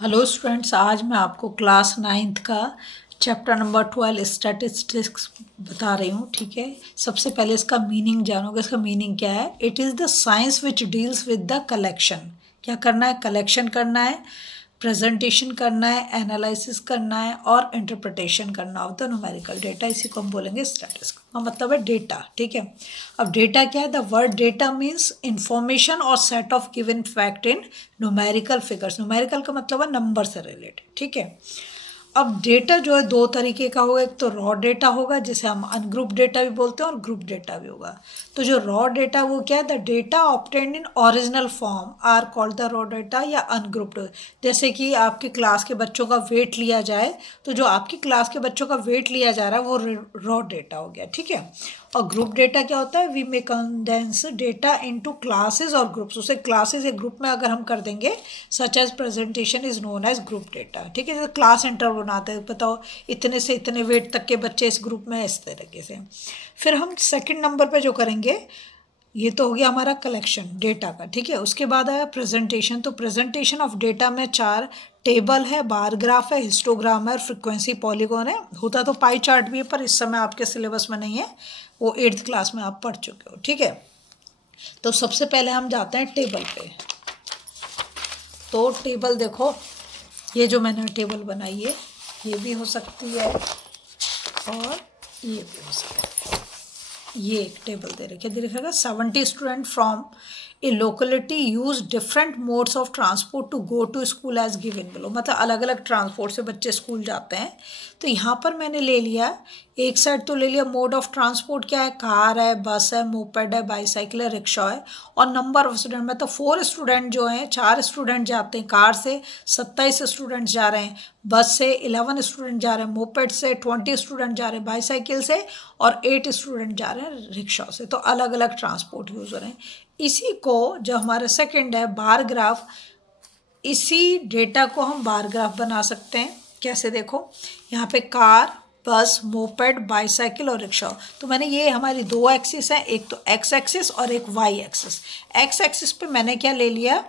Hello students, आज मैं आपको क्लास 9th का चैप्टर नंबर 12 स्टैटिस्टिक्स बता रही हूँ। ठीक है, सबसे पहले इसका मीनिंग जानोगे। इसका मीनिंग क्या है? It is the science which deals with the collection. क्या करना है? कलेक्शन करना है, प्रेजेंटेशन करना है, एनालिसिस करना है और इंटरप्रिटेशन करना ऑफ द न्यूमेरिकल डेटा। इसी को हम बोलेंगे स्टैटिस्टिक्स का मतलब है डेटा। ठीक है, अब डेटा क्या है? The word data means information और set of given fact in numerical figures. Numerical का मतलब है नंबर से रिलेटेड। ठीक है, अब डेटा जो है दो तरीके का होगा। एक तो रॉ डेटा होगा जिसे हम अनग्रुप डेटा भी बोलते हैं और ग्रुप डेटा भी होगा। तो जो रॉ डेटा वो क्या है? The data obtained in original form are called the raw data या अनग्रुप्ड। जैसे कि आपकी क्लास के बच्चों का वेट लिया जाए, तो जो आपकी क्लास के बच्चों का वेट लिया जा रहा है वो रॉ डेटा हो गया। ठीक है, और ग्रुप डेटा क्या होता है? We may condense data into classes और ग्रुप्स। उसे क्लासेस या ग्रुप में अगर हम कर देंगे, such as presentation is known as group data. ठीक है, जैसे क्लास इंटरवल बनाते हैं, बताओ इतने से इतने वेट तक के बच्चे इस ग्रुप में, इस तरीके से। फिर हम सेकंड नंबर पे जो करेंगे, ये तो हो गया हमारा कलेक्शन डेटा का। ठीक है, उसके बाद आया प्रेजेंटेशन। तो प्रेजेंटेशन ऑफ डेटा में 4 टेबल है, बार ग्राफ है, हिस्टोग्राम है और फ्रीक्वेंसी पॉलीगॉन है। होता तो पाई चार्ट भी है, पर इस समय आपके सिलेबस में नहीं है, वो 8th क्लास में आप पढ़ चुके हो। ठीक है, तो सबसे पहले हम जाते हैं टेबल पे। तो टेबल देखो, ये जो मैंने टेबल बनाई है, ये भी हो सकती है और ये भी हो सकता है। ये एक टेबल दे रखी है, दे रखेगा 70 student from a locality use different modes of transport to go to school as given below. मतलब अलग अलग ट्रांसपोर्ट से बच्चे स्कूल जाते हैं। तो यहाँ पर मैंने ले लिया, एक साइड तो ले लिया मोड ऑफ ट्रांसपोर्ट क्या है? कार है, बस है, मोपेड है, बाईसाइकिल है, रिक्शा है। और नंबर ऑफ स्टूडेंट में तो 4 स्टूडेंट जो हैं, 4 स्टूडेंट जाते हैं कार से, 27 स्टूडेंट जा रहे हैं बस से, 11 स्टूडेंट जा रहे हैं मोपेड से, 20 स्टूडेंट जा रहे हैं बाईसाइकिल से और 8 स्टूडेंट जा रहे हैं रिक्शा से। तो अलग अलग ट्रांसपोर्ट यूज हो रहे हैं। इसी को जो हमारा सेकंड है बार ग्राफ, इसी डेटा को हम बार ग्राफ बना सकते हैं। कैसे? देखो, यहाँ पे कार, बस, मोपेड, बाईसाइकिल और रिक्शा। तो मैंने ये हमारी 2 एक्सिस हैं, एक तो एक्स एक्सिस और एक वाई एक्सिस। एक्स एक्सिस पे मैंने क्या ले लिया?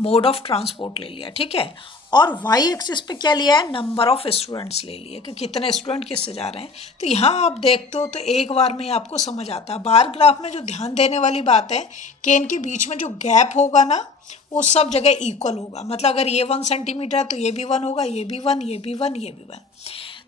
मोड ऑफ ट्रांसपोर्ट ले लिया। ठीक है, और वाई एक्सिस पे क्या लिया है? नंबर ऑफ स्टूडेंट्स ले लिए कि कितने स्टूडेंट किससे जा रहे हैं। तो यहाँ आप देखते हो तो एक बार में आपको समझ आता है। बार ग्राफ में जो ध्यान देने वाली बात है कि इनके बीच में जो गैप होगा ना, वो सब जगह इक्वल होगा। मतलब अगर ये 1 सेंटीमीटर है तो ये भी 1 होगा, ये भी 1, ये भी 1, ये भी 1।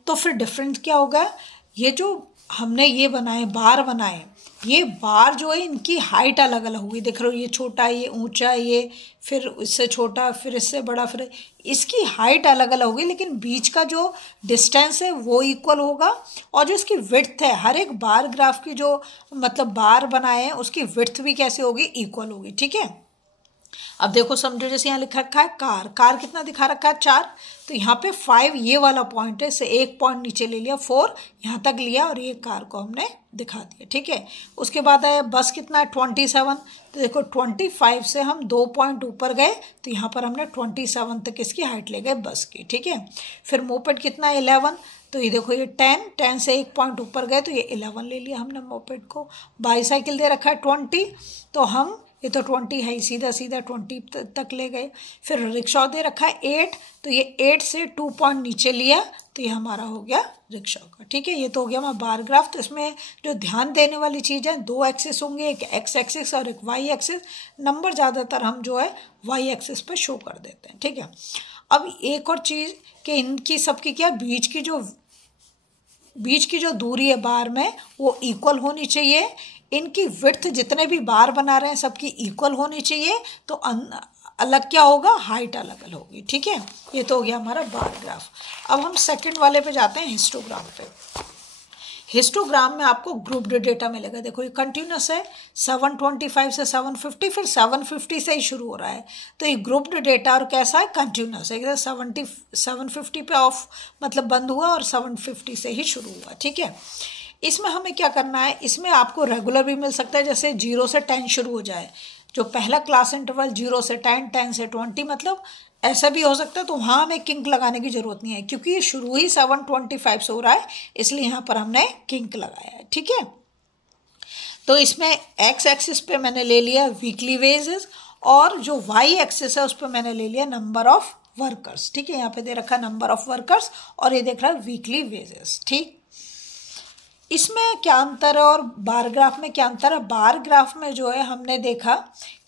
तो फिर डिफरेंस क्या होगा? ये जो हमने ये बनाए, बार बनाए, ये बार जो है इनकी हाइट अलग अलग होगी। देख रहे हो, ये छोटा है, ये ऊंचा है, ये फिर इससे छोटा, फिर इससे बड़ा, फिर इसकी हाइट अलग अलग होगी, लेकिन बीच का जो डिस्टेंस है वो इक्वल होगा। और जो इसकी विड्थ है, हर एक बार ग्राफ की जो मतलब बार बनाए हैं उसकी विड्थ भी कैसे होगी? इक्वल होगी। ठीक है, अब देखो समझो, जैसे यहाँ लिखा रखा है कार, कार कितना दिखा रखा है? 4। तो यहाँ पे 5 ये वाला पॉइंट है, से एक पॉइंट नीचे ले लिया, 4 यहाँ तक लिया और ये कार को हमने दिखा दिया। ठीक है, उसके बाद आया बस कितना है? 27। तो देखो 25 से हम 2 पॉइंट ऊपर गए, तो यहाँ पर हमने 27 तक इसकी हाइट ले गए बस की। ठीक है, फिर मोपेड कितना है? 11। तो ये देखो, ये 10 से एक पॉइंट ऊपर गए तो ये 11 ले लिया हमने मोपेड को। बाईसाइकिल दे रखा है 20, तो हम ये तो 20 है, सीधा सीधा 20 तक ले गए। फिर रिक्शा दे रखा है 8, तो ये 8 से 2 पॉइंट नीचे लिया, तो ये हमारा हो गया रिक्शा का। ठीक है, ये तो हो गया हमारा बार ग्राफ। तो इसमें जो ध्यान देने वाली चीज़ है, 2 एक्सिस होंगे, एक एक्स एक्सिस और एक वाई एक्सिस। नंबर ज़्यादातर हम जो है वाई एक्सिस पे शो कर देते हैं। ठीक है, अब एक और चीज़ कि इनकी सबकी क्या, बीच की जो दूरी है बार में वो इक्वल होनी चाहिए। इनकी विड्थ जितने भी बार बना रहे हैं सबकी इक्वल होनी चाहिए। तो अलग क्या होगा? हाइट अलग अलग होगी। ठीक है, ये तो हो गया हमारा बार ग्राफ। अब हम सेकंड वाले पे जाते हैं, हिस्टोग्राम पे। हिस्टोग्राम में आपको ग्रुप डेटा मिलेगा। देखो ये कंटिन्यूस है, 725 से 750, फिर 750 से ही शुरू हो रहा है। तो ये ग्रुप डेटा और कैसा है? कंटिन्यूस है। 750 पे ऑफ मतलब बंद हुआ और 750 से ही शुरू हुआ। ठीक है, इसमें हमें क्या करना है? इसमें आपको रेगुलर भी मिल सकता है, जैसे 0 से 10 शुरू हो जाए, जो पहला क्लास इंटरवल 0 से 10, 10 से 20, मतलब ऐसा भी हो सकता है। तो वहाँ हमें किंक लगाने की ज़रूरत नहीं है, क्योंकि ये शुरू ही 725 से हो रहा है, इसलिए यहाँ पर हमने किंक लगाया है। ठीक है, तो इसमें एक्स एक्सिस पे मैंने ले लिया वीकली वेजेस और जो वाई एक्सिस है उस पर मैंने ले लिया नंबर ऑफ वर्कर्स, ठीक है। यहाँ पे दे रखा नंबर ऑफ वर्कर्स और ये देख रहा है वीकली वेजेस, ठीक। इसमें क्या अंतर है और बार ग्राफ में क्या अंतर है? बार ग्राफ में जो है हमने देखा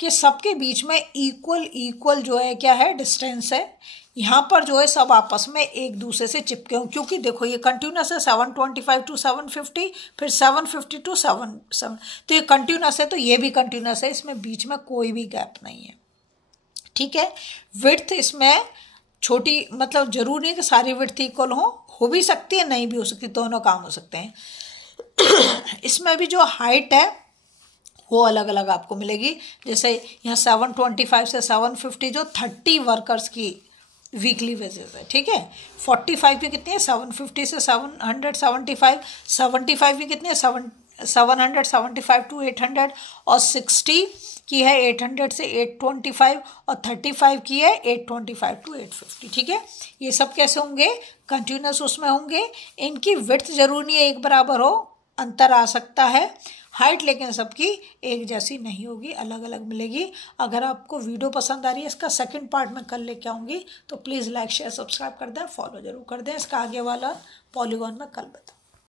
कि सबके बीच में इक्वल जो है क्या है, डिस्टेंस है। यहाँ पर जो है सब आपस में एक दूसरे से चिपके हों, क्योंकि देखो ये कंटिन्यूस है 725 टू 750, फिर 750 टू 7, तो ये कंटिन्यूस है, तो ये भी कंटिन्यूस है, इसमें बीच में कोई भी गैप नहीं है, ठीक है। विड्थ इसमें छोटी, मतलब जरूरी नहीं कि सारी विड्थ इक्वल हो भी सकती है, नहीं भी हो सकती, दोनों काम हो सकते हैं। इसमें भी जो हाइट है वो अलग अलग आपको मिलेगी। जैसे यहाँ 725 से 750 जो 30 वर्कर्स की वीकली वेजेस है, ठीक है। 45 की कितनी है? 750 से 775, 75 की कितनी है? 775 टू 800, और 60 की है 800 से 825, और 35 की है 825 टू 850, ठीक है। ये सब कैसे होंगे? कंटिन्यूस उसमें होंगे। इनकी विड्थ जरूर नहीं है एक बराबर हो, अंतर आ सकता है। हाइट लेकिन सबकी एक जैसी नहीं होगी, अलग अलग मिलेगी। अगर आपको वीडियो पसंद आ रही है, इसका सेकंड पार्ट में कल लेके आऊँगी, तो प्लीज़ लाइक शेयर सब्सक्राइब कर दें, फॉलो जरूर कर दें। इसका आगे वाला पॉलीगॉन में कल बताऊँ।